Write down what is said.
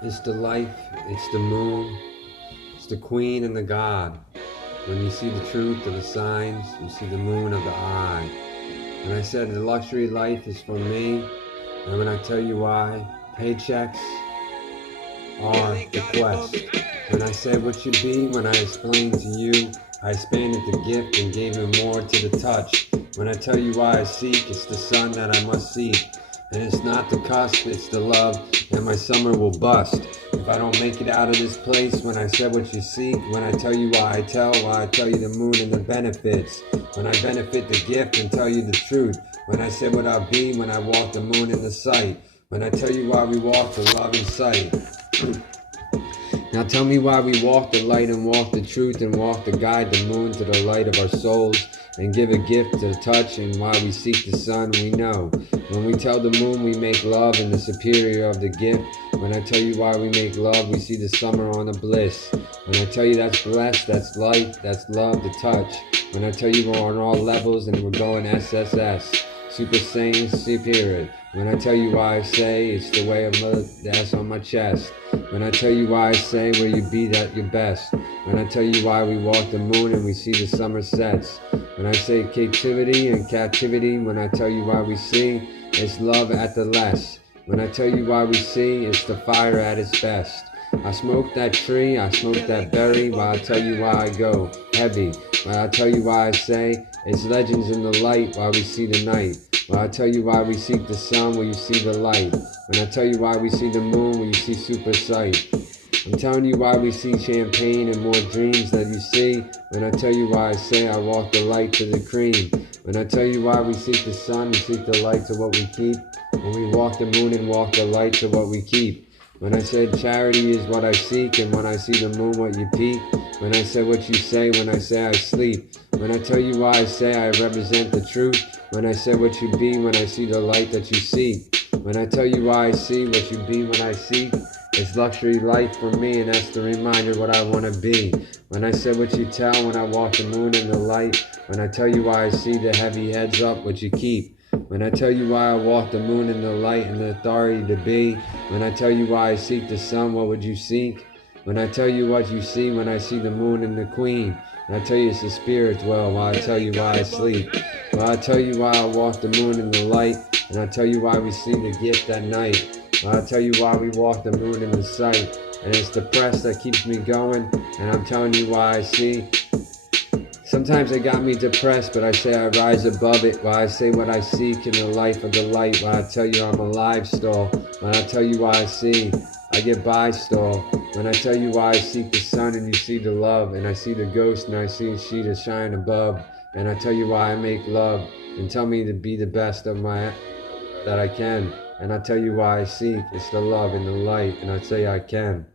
It's the life, it's the moon, it's the queen and the god. When you see the truth of the signs, you see the moon of the eye. And I said the luxury life is for me, and when I tell you why, paychecks are the quest. When I said what you be, when I explained to you, I expanded the gift and gave him more to the touch. When I tell you why I seek, it's the sun that I must seek. And it's not the cusp, it's the love, and my summer will bust. If I don't make it out of this place, when I said what you seek, when I tell you why I tell you the moon and the benefits. When I benefit the gift and tell you the truth. When I said what I'll be, when I walk the moon in the sight. When I tell you why we walk the love in sight. Now tell me why we walk the light and walk the truth and walk the guide, the moon to the light of our souls and give a gift to the touch, and why we seek the sun we know. When we tell the moon we make love and the superior of the gift. When I tell you why we make love, we see the summer on the bliss. When I tell you that's blessed, that's light, that's love, the touch. When I tell you we're on all levels and we're going SSS. Super Saiyan Superior. When I tell you why I say it's the way of that's on my chest. When I tell you why I say where you be at your best. When I tell you why we walk the moon and we see the summer sets. When I say captivity and captivity, when I tell you why we see, it's love at the less. When I tell you why we see, it's the fire at its best. I smoke that tree, I smoke that berry, while I tell you why I go heavy. While I tell you why I say, it's legends in the light, while we see the night. While I tell you why we seek the sun, where you see the light. When I tell you why we see the moon, where you see super sight. I'm telling you why we see champagne and more dreams that you see. When I tell you why I say I walk the light to the cream. When I tell you why we seek the sun, we seek the light to what we keep. When we walk the moon and walk the light to what we keep. When I said charity is what I seek, and when I see the moon what you peek. When I said what you say, when I say I sleep. When I tell you why I say I represent the truth. When I say what you be, when I see the light that you seek. When I tell you why I see what you be when I seek. It's luxury life for me, and that's the reminder what I want to be. When I say what you tell, when I walk the moon in the light. When I tell you why I see the heavy heads up, what you keep. When I tell you why I walk the moon in the light and the authority to be. When I tell you why I seek the sun, what would you seek? When I tell you what you see, when I see the moon and the queen. And I tell you it's the spirit's well, while I tell you why I sleep. While I tell you why I walk the moon in the light. And I tell you why we see the gift at night. While I tell you why we walk the moon in the sight. And it's the press that keeps me going. And I'm telling you why I see. Sometimes it got me depressed, but I say I rise above it. While I say what I seek in the life of the light. While I tell you I'm alive still. When I tell you why I see, I get by still. When I tell you why I seek the sun and you see the love. And I see the ghost and I see a sheet of shine above. And I tell you why I make love. And tell me to be the best of my that I can. And I tell you why I seek, it's the love and the light. And I say I can.